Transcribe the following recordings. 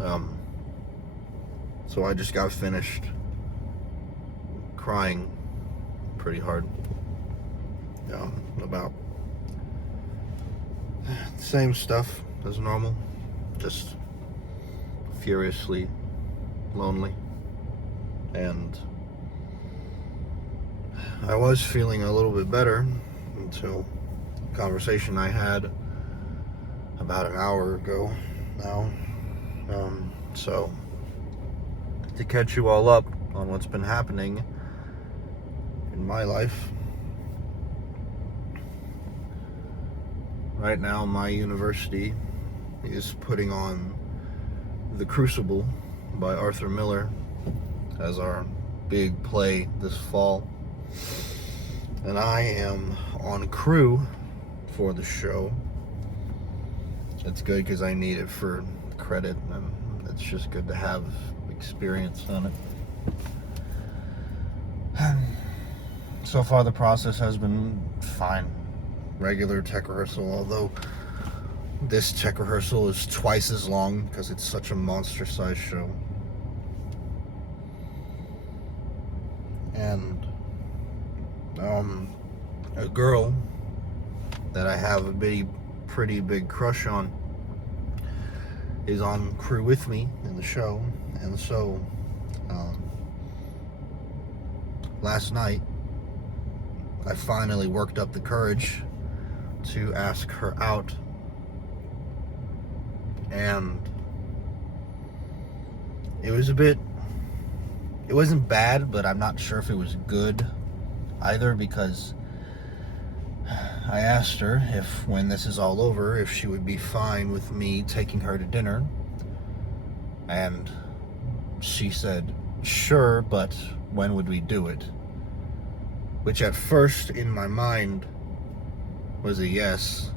Um, so I just got finished crying pretty hard about the same stuff as normal, just furiously lonely. And I was feeling a little bit better until a conversation I had about an hour ago now. So to catch you all up on what's been happening in my life, right now my university is putting on The Crucible by Arthur Miller as our big play this fall, and I am on crew for the show. It's good because I need it for credit, and it's just good to have experience on it. So far the process has been fine. Regular tech rehearsal, although this tech rehearsal is twice as long because it's such a monster-sized show. And a girl that I have a pretty big crush on is on crew with me in the show. And so last night I finally worked up the courage to ask her out, and it wasn't bad, but I'm not sure if it was good either, because I asked her if, when this is all over, if she would be fine with me taking her to dinner, and she said sure, but when would we do it? Which at first in my mind was a yes,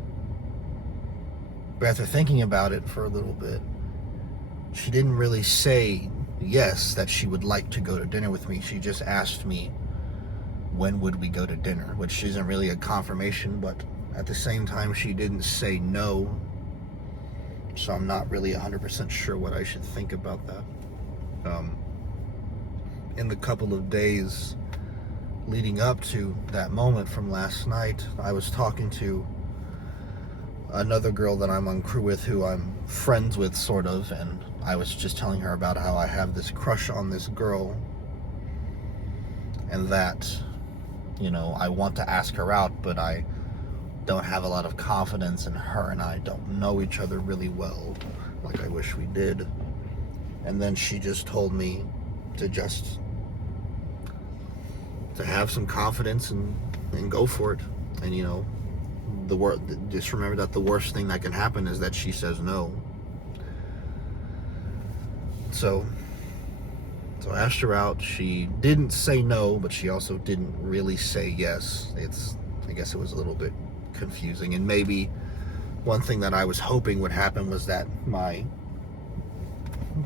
but after thinking about it for a little bit, she didn't really say yes that she would like to go to dinner with me. She just asked me when would we go to dinner, which isn't really a confirmation, but at the same time she didn't say no, so I'm not really 100% sure what I should think about that. In the couple of days leading up to that moment from last night, I was talking to another girl that I'm on crew with, who I'm friends with, sort of, and I was just telling her about how I have this crush on this girl, and that, you know, I want to ask her out, but I don't have a lot of confidence in her, and I don't know each other really well like I wish we did. And then she just told me to have some confidence and go for it. And, you know, just remember that the worst thing that can happen is that she says no. So I asked her out. She didn't say no, but she also didn't really say yes. I guess it was a little bit confusing. And maybe one thing that I was hoping would happen was that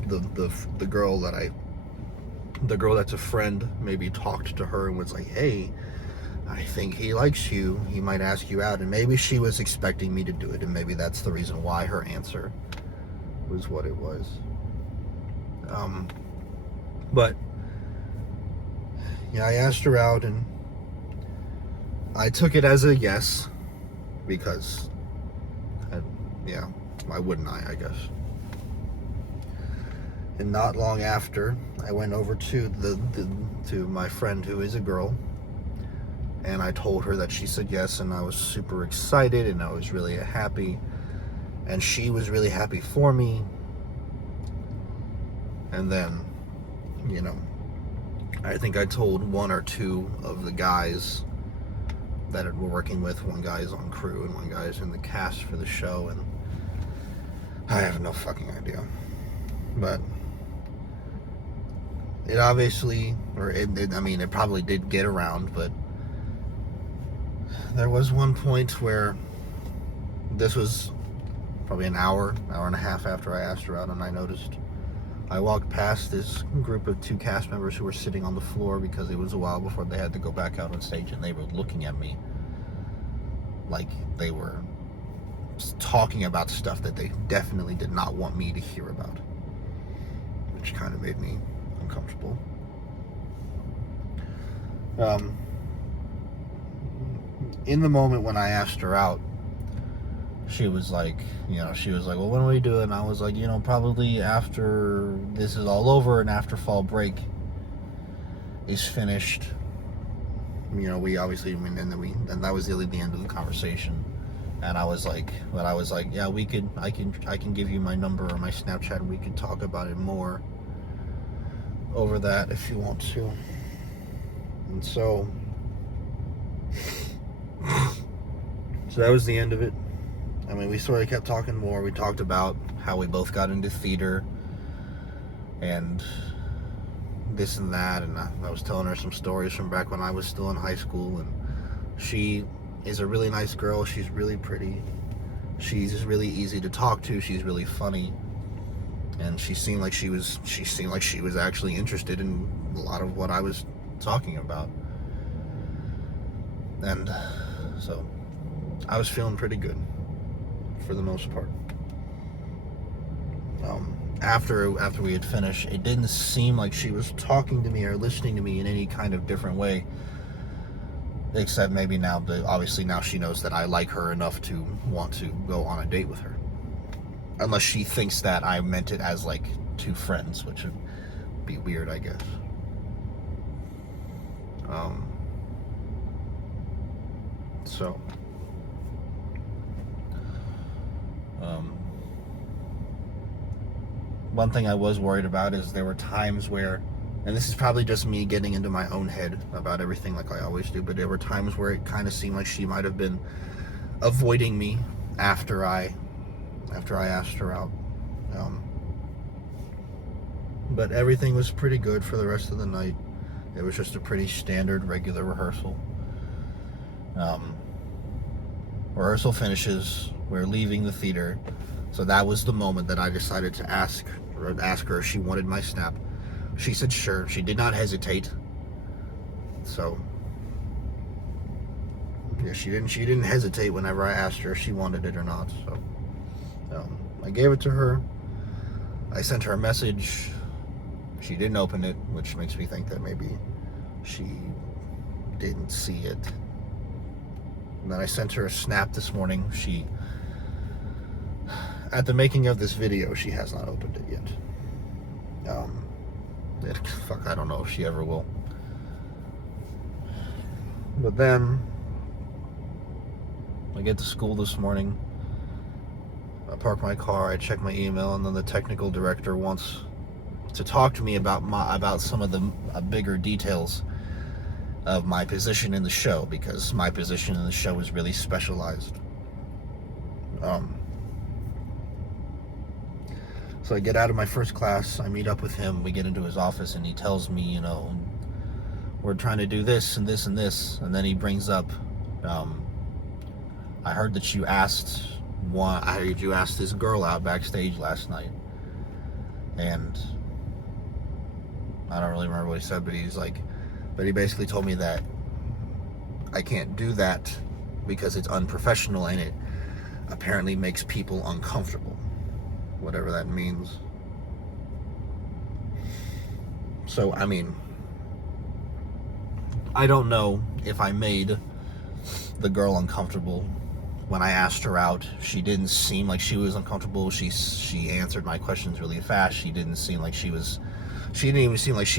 the girl that's a friend maybe talked to her and was like, hey, I think he likes you, he might ask you out. And maybe she was expecting me to do it, and maybe that's the reason why her answer was what it was. But yeah, I asked her out, and I took it as a yes, because why wouldn't I guess. And not long after, I went over to to my friend who is a girl, and I told her that she said yes, and I was super excited, and I was really happy, and she was really happy for me. And then, you know, I think I told one or two of the guys that we're working with. One guy is on crew and one guy is in the cast for the show, and I have no fucking idea. But it obviously, it probably did get around, but there was one point where, this was probably an hour and a half after I asked her out, and I noticed, I walked past this group of 2 cast members who were sitting on the floor because it was a while before they had to go back out on stage, and they were looking at me like they were talking about stuff that they definitely did not want me to hear about. which kind of made me uncomfortable. In the moment when I asked her out, she was like, well, when are we doing? And I was like, probably after this is all over and after fall break is finished. We obviously, and that was really the end of the conversation. And I was like, yeah, I can give you my number or my Snapchat and we could talk about it more over that if you want to. And so that was the end of it. I mean, we sort of kept talking more. We talked about how we both got into theater and this and that, and I was telling her some stories from back when I was still in high school, and she is a really nice girl. She's really pretty. She's just really easy to talk to. She's really funny, and she seemed like she was actually interested in a lot of what I was talking about. And so I was feeling pretty good for the most part. After we had finished, it didn't seem like she was talking to me or listening to me in any kind of different way, except maybe now, but obviously now she knows that I like her enough to want to go on a date with her, unless she thinks that I meant it as like two friends, which would be weird, I guess. So one thing I was worried about is there were times where, and this is probably just me getting into my own head about everything like I always do, but there were times where it kind of seemed like she might have been avoiding me after I asked her out. But everything was pretty good for the rest of the night. It was just a pretty standard, regular rehearsal. Rehearsal finishes, we're leaving the theater, so that was the moment that I decided to ask her if she wanted my Snap. She said sure. She did not hesitate. So yeah, she didn't hesitate whenever I asked her if she wanted it or not. So I gave it to her. I sent her a message. She didn't open it, which makes me think that maybe she didn't see it. And then I sent her a Snap this morning. At the making of this video, she has not opened it yet. I don't know if she ever will. But then I get to school this morning. I park my car, I check my email, and then the technical director wants to talk to me about some of the bigger details of my position in the show, because my position in the show is really specialized. So I get out of my first class, I meet up with him, we get into his office, and he tells me, we're trying to do this and this and this, and then he brings up, I heard that you asked this girl out backstage last night, and I don't really remember what he said, but he basically told me that I can't do that because it's unprofessional and it apparently makes people uncomfortable. Whatever that means. So, I mean, I don't know if I made the girl uncomfortable when I asked her out. She didn't seem like she was uncomfortable. She answered my questions really fast. She didn't even seem like she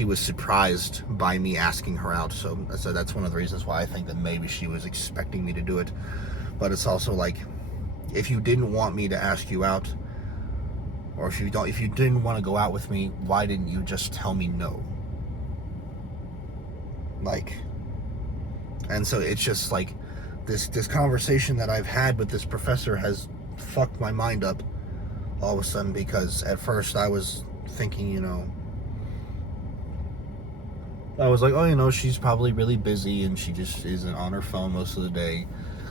was surprised by me asking her out. So that's one of the reasons why I think that maybe she was expecting me to do it. But it's also like, if you didn't want me to ask you out, or if you didn't want to go out with me, why didn't you just tell me no? And so it's just like this conversation that I've had with this professor has fucked my mind up all of a sudden, because at first I was thinking, I was like, oh, she's probably really busy and she just isn't on her phone most of the day.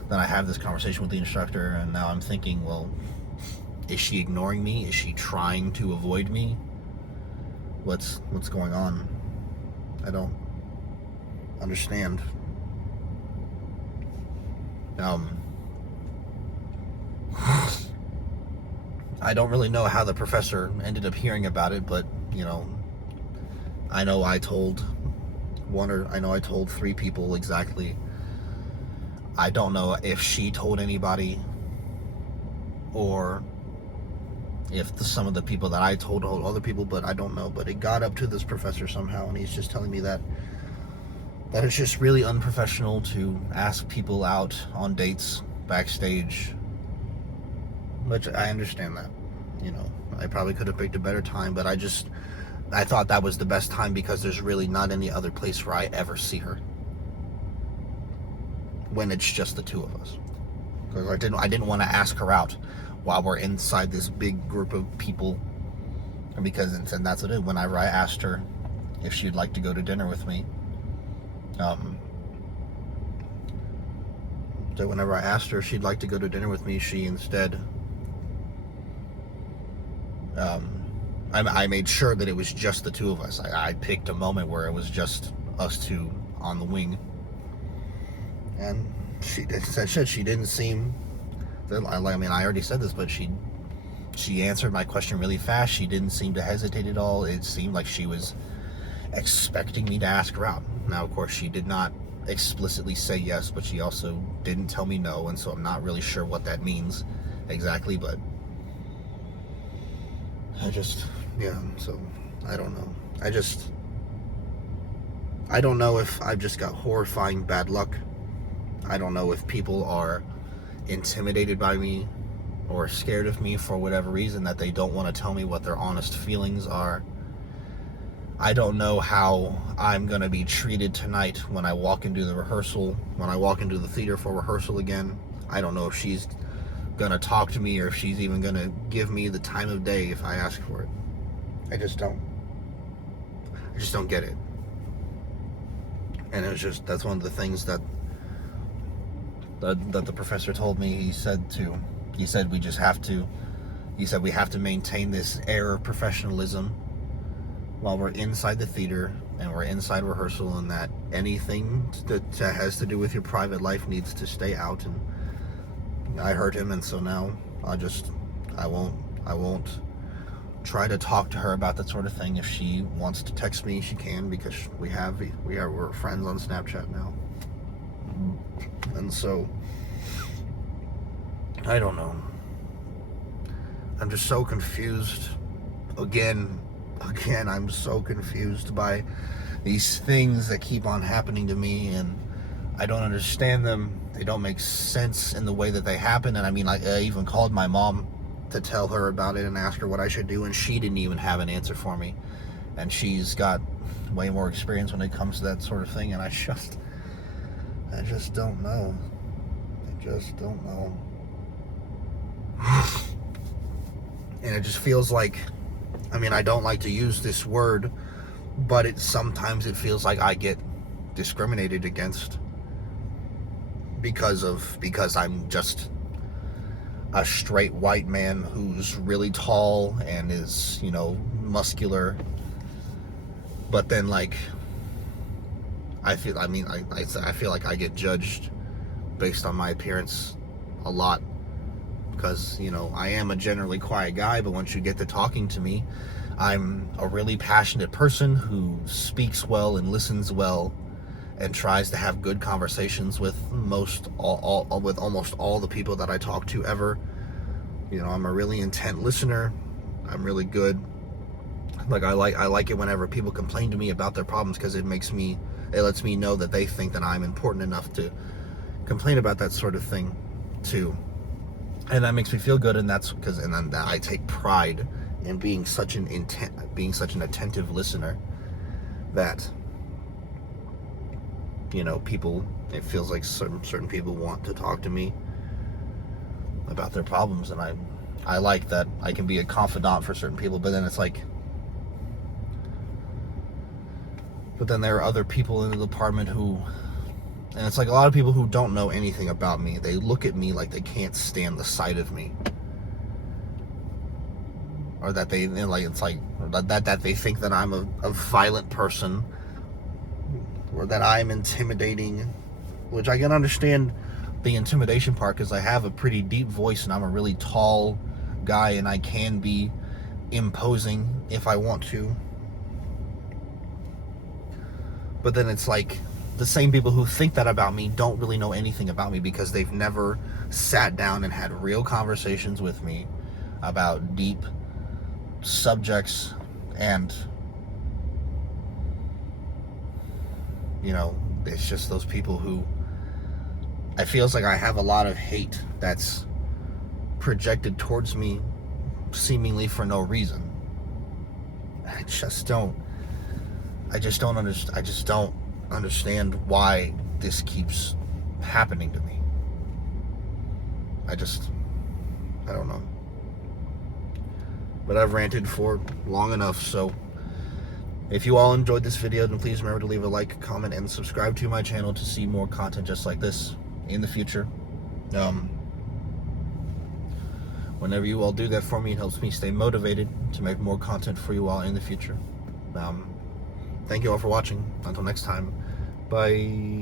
Then I have this conversation with the instructor, and now I'm thinking, well, is she ignoring me? Is she trying to avoid me? What's going on? I don't understand. I don't really know how the professor ended up hearing about it, but you know, I know I told I told 3 people exactly. I don't know if she told anybody, or if some of the people that I told other people, but I don't know. But it got up to this professor somehow, and he's just telling me that it's just really unprofessional to ask people out on dates backstage, which I understand that. You know, I probably could have picked a better time, but I thought that was the best time because there's really not any other place where I ever see her when it's just the 2 of us. Because I didn't want to ask her out while we're inside this big group of people, because and that's what it. Whenever I asked her if she'd like to go to dinner with me, so whenever I asked her if she'd like to go to dinner with me, she instead, I made sure that it was just the 2 of us. I picked a moment where it was just us 2 on the wing, and she said she didn't seem. I mean, I already said this, but she answered my question really fast. She didn't seem to hesitate at all. It seemed like she was expecting me to ask her out. Now, of course, she did not explicitly say yes, but she also didn't tell me no, and so I'm not really sure what that means exactly, but so I don't know. I don't know if I've just got horrifying bad luck. I don't know if people are intimidated by me or scared of me for whatever reason, that they don't want to tell me what their honest feelings are. I don't know how I'm going to be treated tonight when I walk into the theater for rehearsal again. I don't know if she's going to talk to me or if she's even going to give me the time of day if I ask for it. I just don't get it. And that's one of the things that the professor told me. He said we have to maintain this air of professionalism while we're inside the theater and we're inside rehearsal, and that anything that has to do with your private life needs to stay out. And I heard him, and so now I won't try to talk to her about that sort of thing. If she wants to text me, she can, because we're friends on Snapchat now. And so I don't know. I'm just so confused. Again, I'm so confused by these things that keep on happening to me, and I don't understand them. They don't make sense in the way that they happen. And I mean, I even called my mom to tell her about it and ask her what I should do, and she didn't even have an answer for me. And she's got way more experience when it comes to that sort of thing, and I just don't know. I just don't know. And it just feels like, I mean, I don't like to use this word, but sometimes it feels like I get discriminated against because I'm just a straight white man who's really tall and is, muscular. But then, like, I feel like I get judged based on my appearance a lot, because, I am a generally quiet guy, but once you get to talking to me, I'm a really passionate person who speaks well and listens well and tries to have good conversations with almost all the people that I talk to ever. I'm a really intent listener. I'm really good. Like, I like it whenever people complain to me about their problems, because it lets me know that they think that I'm important enough to complain about that sort of thing too. And that makes me feel good, and then I take pride in being such an attentive listener that, it feels like certain people want to talk to me about their problems, and I like that I can be a confidant for certain people. But then it's like, there are other people in the department and it's like a lot of people who don't know anything about me. They look at me like they can't stand the sight of me, or that they that they think that I'm a violent person, or that I'm intimidating, which I can understand the intimidation part, because I have a pretty deep voice and I'm a really tall guy and I can be imposing if I want to. But then it's like the same people who think that about me don't really know anything about me, because they've never sat down and had real conversations with me about deep subjects. And, you know, it's just those people who, it feels like I have a lot of hate that's projected towards me seemingly for no reason. I just don't understand why this keeps happening to me. I don't know. But I've ranted for long enough, so if you all enjoyed this video, then please remember to leave a like, comment, and subscribe to my channel to see more content just like this in the future. Whenever you all do that for me, it helps me stay motivated to make more content for you all in the future. Thank you all for watching. Until next time, bye.